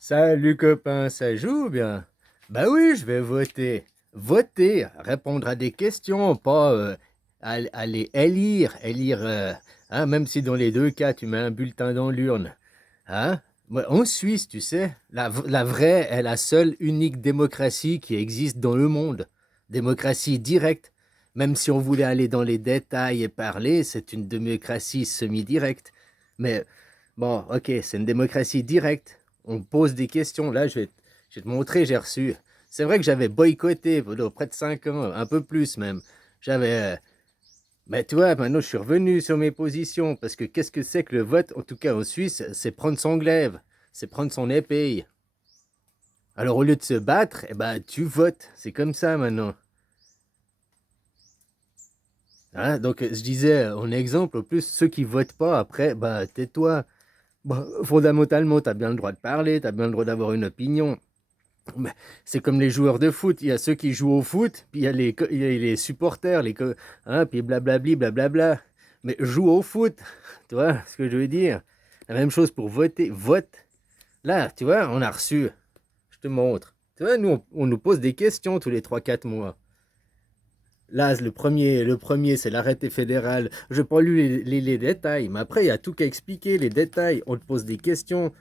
Salut copain, ça joue ou bien? Bah oui, je vais voter. Voter, répondre à des questions, pas aller élire, hein, même si dans les deux cas tu mets un bulletin dans l'urne. Hein? Ouais, en Suisse, tu sais, la vraie est la seule unique démocratie qui existe dans le monde. Démocratie directe. Même si on voulait aller dans les détails et parler, c'est une démocratie semi-directe. Mais bon, ok, c'est une démocratie directe. On pose des questions. Là, je vais te montrer, j'ai reçu. C'est vrai que j'avais boycotté pendant près de 5 ans, un peu plus même. J'avais. Mais tu vois, maintenant je suis revenu sur mes positions. Parce que qu'est-ce que c'est que le vote, en tout cas en Suisse, c'est prendre son glaive, c'est prendre son épée. Alors au lieu de se battre, eh ben, tu votes. C'est comme ça maintenant. Hein, donc je disais, en exemple, en plus, ceux qui votent pas, après, bah tais-toi. Bah, fondamentalement, tu as bien le droit de parler, tu as bien le droit d'avoir une opinion. Mais c'est comme les joueurs de foot. Il y a ceux qui jouent au foot, puis il y a les supporters, hein, puis blablabli, blablabla. Mais joue au foot, tu vois ce que je veux dire? La même chose pour voter. Vote. Là, tu vois, on a reçu. Je te montre. Tu vois, nous, on nous pose des questions tous les 3 4 mois. Là, le premier c'est l'arrêté fédéral. Je n'ai pas lu les détails, mais après, il y a tout qu'à expliquer, les détails. On te pose des questions.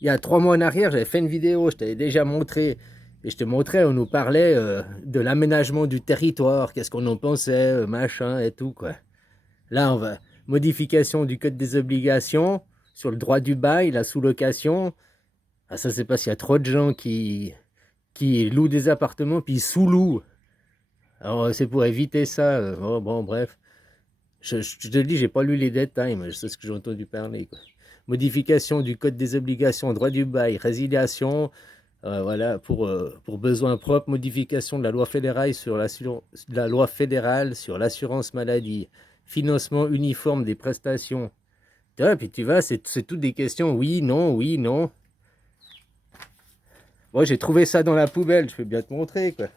Il y a 3 mois en arrière, j'avais fait une vidéo, je t'avais déjà montré. Et je te montrais, on nous parlait de l'aménagement du territoire, qu'est-ce qu'on en pensait, machin et tout, quoi. Là, on va. Modification du code des obligations sur le droit du bail, la sous-location. Ah, ça, c'est parce qu'il y a trop de gens qui louent des appartements puis ils sous-louent. Alors, c'est pour éviter ça. Oh, bon, bref. Je te dis, j'ai pas lu les détails, mais je sais ce que j'ai entendu parler, quoi. Modification du code des obligations, droit du bail, résiliation, voilà, pour besoins propres, modification de la loi fédérale sur l'assurance maladie, financement uniforme des prestations. Tu vois, puis tu vas, c'est toutes des questions, oui, non, oui, non. Moi, j'ai trouvé ça dans la poubelle, je peux bien te montrer, quoi.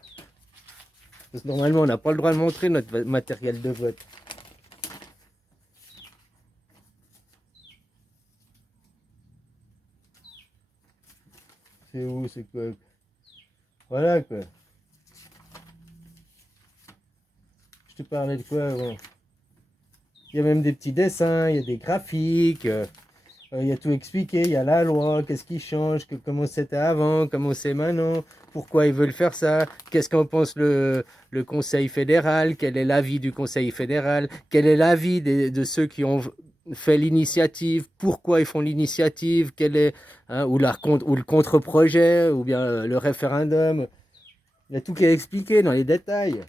Parce que normalement, on n'a pas le droit de montrer notre matériel de vote. C'est où, c'est quoi? Voilà, quoi. Je te parlais de quoi avant? Il y a même des petits dessins, il y a des graphiques, il y a tout expliqué, il y a la loi, qu'est-ce qui change, comment c'était avant, comment c'est maintenant, pourquoi ils veulent faire ça, qu'est-ce qu'en pense le Conseil fédéral, quel est l'avis du Conseil fédéral, quel est l'avis de ceux qui ont fait l'initiative, pourquoi ils font l'initiative, quel est, hein, ou le contre-projet, ou bien le référendum. Il y a tout qui est expliqué dans les détails.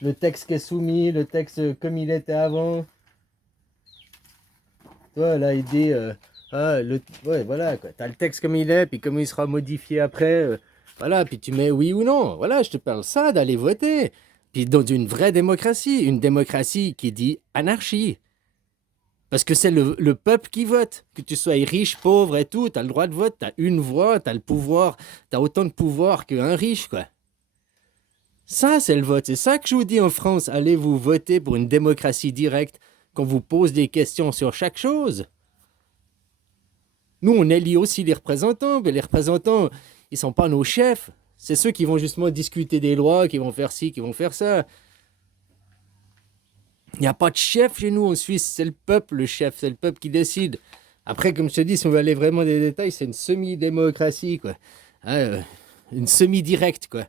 Le texte qui est soumis, le texte comme il était avant. Toi, là, il dit, ouais, voilà, quoi. T'as le texte comme il est, puis comment il sera modifié après. Voilà, puis tu mets oui ou non. Voilà, je te parle ça, d'aller voter. Puis dans une vraie démocratie, une démocratie qui dit anarchie. Parce que c'est le peuple qui vote. Que tu sois riche, pauvre et tout, t'as le droit de vote, t'as une voix, t'as le pouvoir, t'as autant de pouvoir qu'un riche, quoi. Ça, c'est le vote. C'est ça que je vous dis en France. Allez vous voter pour une démocratie directe, qu'on vous pose des questions sur chaque chose. Nous, on élit aussi les représentants, mais les représentants, ils ne sont pas nos chefs. C'est ceux qui vont justement discuter des lois, qui vont faire ci, qui vont faire ça. Il n'y a pas de chef chez nous en Suisse, c'est le peuple le chef, c'est le peuple qui décide. Après, comme je te dis, si on veut aller vraiment dans les détails, c'est une semi-démocratie, quoi. Hein, une semi-directe, quoi.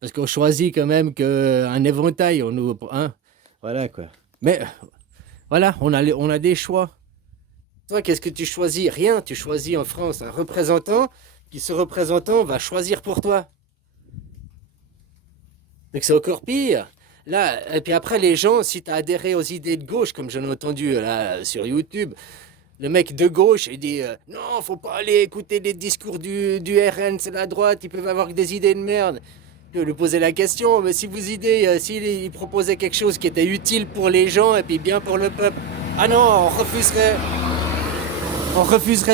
Parce qu'on choisit quand même qu'un éventail, on nous, hein, voilà, quoi. Mais voilà, on a des choix. Toi, qu'est-ce que tu choisis? Rien, tu choisis en France un représentant qui, ce représentant, va choisir pour toi. Donc c'est encore pire. Là, et puis après, les gens, si tu as adhéré aux idées de gauche, comme j'en ai entendu là sur YouTube, le mec de gauche, il dit non, faut pas aller écouter les discours du RN, c'est la droite, ils peuvent avoir que des idées de merde. Je lui poser la question, mais si vous idées, s'il proposait quelque chose qui était utile pour les gens et puis bien pour le peuple, ah non, on refuserait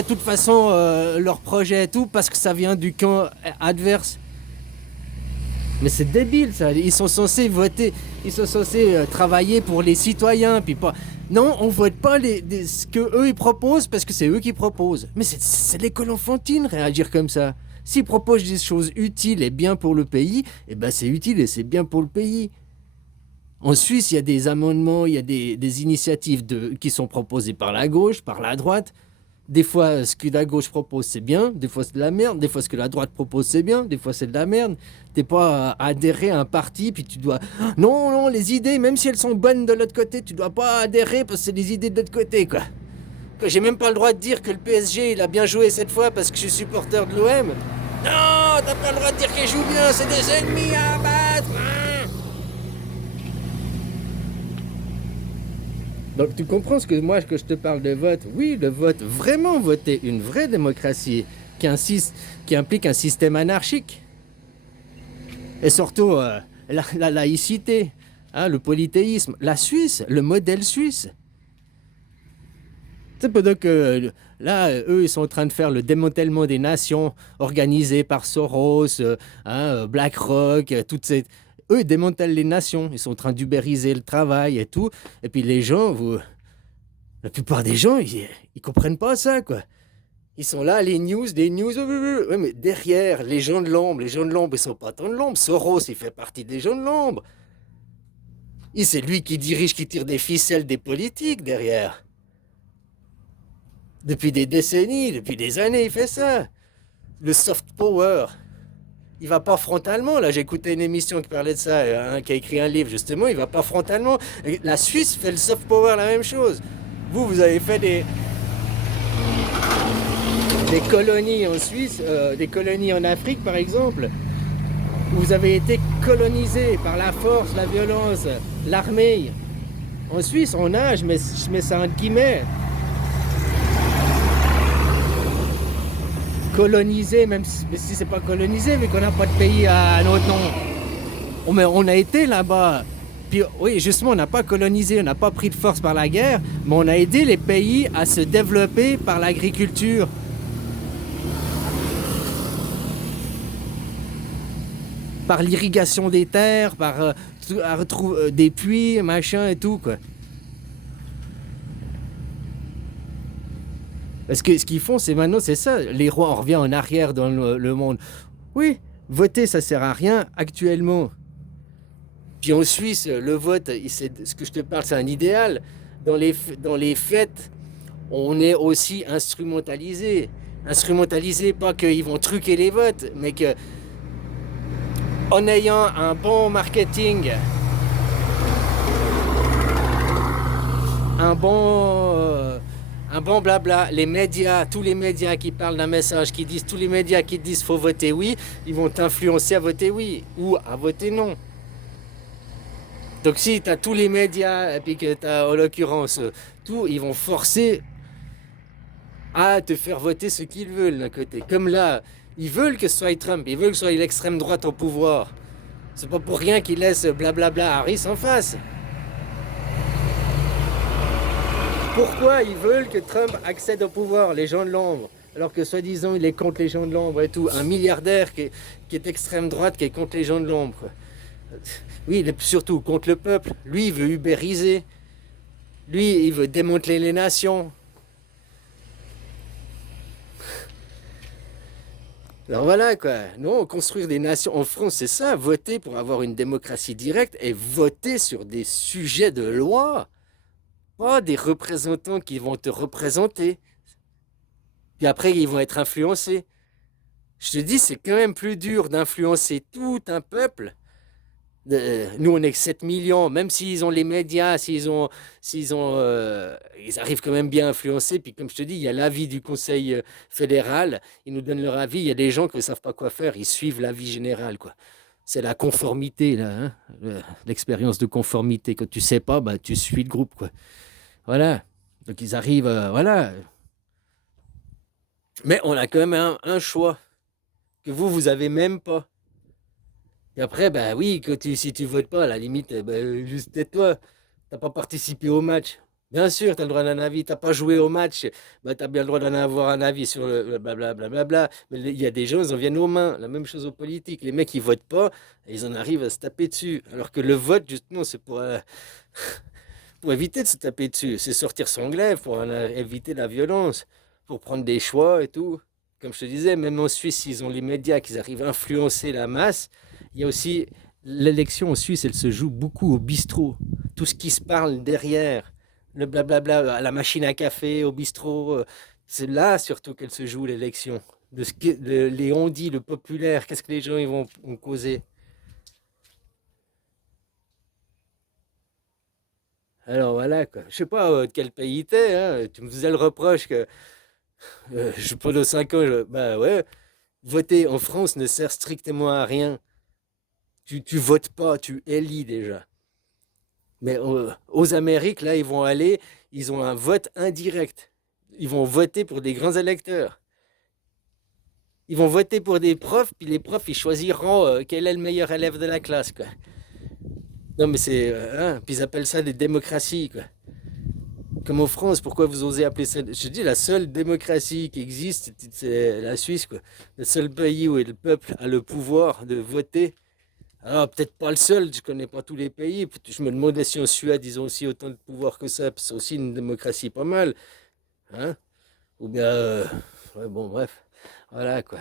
de toute façon leur projet et tout parce que ça vient du camp adverse. Mais c'est débile ça, ils sont censés voter, ils sont censés travailler pour les citoyens, puis pas. Non, on vote pas ce que eux ils proposent parce que c'est eux qui proposent. Mais c'est l'école enfantine réagir comme ça. S'ils proposent des choses utiles et bien pour le pays, eh ben c'est utile et c'est bien pour le pays. En Suisse, il y a des amendements, il y a des initiatives qui sont proposées par la gauche, par la droite. Des fois, ce que la gauche propose, c'est bien. Des fois, c'est de la merde. Des fois, ce que la droite propose, c'est bien. Des fois, c'est de la merde. T'es pas adhéré à un parti, puis tu dois... Non, non, les idées, même si elles sont bonnes de l'autre côté, tu dois pas adhérer parce que c'est des idées de l'autre côté, quoi. J'ai même pas le droit de dire que le PSG, il a bien joué cette fois parce que je suis supporter de l'OM. Non, t'as pas le droit de dire qu'il joue bien, c'est des ennemis à abattre. Donc tu comprends ce que moi que je te parle de vote. Oui, le vote, vraiment voter une vraie démocratie qui implique un système anarchique. Et surtout la laïcité, hein, le polythéisme, la Suisse, le modèle suisse. C'est pendant que là, eux, ils sont en train de faire le démantèlement des nations organisé par Soros, BlackRock, toutes ces... Eux, ils démantèlent les nations. Ils sont en train d'ubériser le travail et tout. Et puis les gens, la plupart des gens, ils comprennent pas ça, quoi. Ils sont là, les news, ouais, mais derrière, les gens de l'ombre, ils sont pas tant de l'ombre. Soros, il fait partie des gens de l'ombre. Et c'est lui qui dirige, qui tire des ficelles des politiques derrière. Depuis des décennies, depuis des années, il fait ça. Le soft power, il va pas frontalement. Là, j'ai écouté une émission qui parlait de ça, qui a écrit un livre justement. Il va pas frontalement. La Suisse fait le soft power, la même chose. Vous avez fait des colonies en Suisse, des colonies en Afrique par exemple. Vous avez été colonisé par la force, la violence, l'armée. En Suisse, on a, je mets ça entre guillemets, colonisé, même si c'est pas colonisé, mais qu'on n'a pas de pays à notre nom. On a été là-bas. Puis oui, justement, on n'a pas colonisé, on n'a pas pris de force par la guerre, mais on a aidé les pays à se développer par l'agriculture. Par l'irrigation des terres, par des puits, machin et tout, quoi. Parce que ce qu'ils font, c'est maintenant, c'est ça. Les rois, on revient en arrière dans le monde. Oui, voter, ça sert à rien actuellement. Puis en Suisse, le vote, ce que je te parle, c'est un idéal. Dans les fêtes, on est aussi instrumentalisé. Instrumentalisé, pas qu'ils vont truquer les votes, mais que en ayant un bon marketing, un bon blabla, les médias, tous les médias qui parlent d'un message, tous les médias qui disent faut voter oui, ils vont t'influencer à voter oui ou à voter non. Donc si tu as tous les médias et puis que tu as en l'occurrence tout, ils vont forcer à te faire voter ce qu'ils veulent d'un côté. Comme là, ils veulent que ce soit Trump, ils veulent que ce soit l'extrême droite au pouvoir. C'est pas pour rien qu'ils laissent blablabla Harris en face. Pourquoi ils veulent que Trump accède au pouvoir, les gens de l'ombre, alors que soi-disant il est contre les gens de l'ombre et tout, un milliardaire qui est extrême droite, qui est contre les gens de l'ombre. Oui, il est surtout contre le peuple. Lui, il veut ubériser. Lui, il veut démanteler les nations. Alors voilà quoi, non, construire des nations en France, c'est ça, voter pour avoir une démocratie directe et voter sur des sujets de loi, pas des représentants qui vont te représenter. Puis après, ils vont être influencés. Je te dis, c'est quand même plus dur d'influencer tout un peuple. Nous, on est que 7 millions, même s'ils ont les médias, ils arrivent quand même bien à influencer. Puis comme je te dis, il y a l'avis du Conseil fédéral, ils nous donnent leur avis. Il y a des gens qui ne savent pas quoi faire, ils suivent l'avis général, quoi. C'est la conformité, là, hein, l'expérience de conformité. Quand tu sais pas, bah, tu suis le groupe, quoi. Voilà. Donc ils arrivent, voilà. Mais on a quand même un choix que vous avez même pas. Et après, bah oui, si tu votes pas, à la limite, juste tais-toi. T'as pas participé au match. Bien sûr, tu as le droit d'un avis. T'as pas joué au match, bah, tu as bien le droit d'en avoir un avis sur le blablabla. Bla, bla, bla. Mais il y a des gens, ils en viennent aux mains. La même chose aux politiques. Les mecs, ils votent pas et ils en arrivent à se taper dessus. Alors que le vote, justement, c'est pour pour éviter de se taper dessus. C'est sortir son glaive pour éviter la violence, pour prendre des choix et tout. Comme je te disais, même en Suisse, ils ont les médias qui arrivent à influencer la masse. Il y a aussi l'élection en Suisse, elle se joue beaucoup au bistrot. Tout ce qui se parle derrière, le blablabla, à la machine à café, au bistrot, c'est là surtout qu'elle se joue l'élection. Les on-dit, le populaire, qu'est-ce que les gens ils vont causer. Alors voilà, quoi. Je sais pas de quel pays t'es, hein. Tu me faisais le reproche que pendant 5 ans, bah ouais, voter en France ne sert strictement à rien. Tu votes pas, tu élis déjà. Mais aux Amériques, là, ils vont aller, ils ont un vote indirect. Ils vont voter pour des grands électeurs. Ils vont voter pour des profs, puis les profs, ils choisiront quel est le meilleur élève de la classe, quoi. Non, mais c'est... puis ils appellent ça des démocraties, quoi. Comme en France, pourquoi vous osez appeler ça... Je te dis, la seule démocratie qui existe, c'est la Suisse, quoi. Le seul pays où le peuple a le pouvoir de voter. Alors, peut-être pas le seul, je connais pas tous les pays. Je me demandais si en Suède, ils ont aussi autant de pouvoir que ça, c'est aussi une démocratie pas mal. Hein? Ou bien... ouais, bon, bref. Voilà, quoi.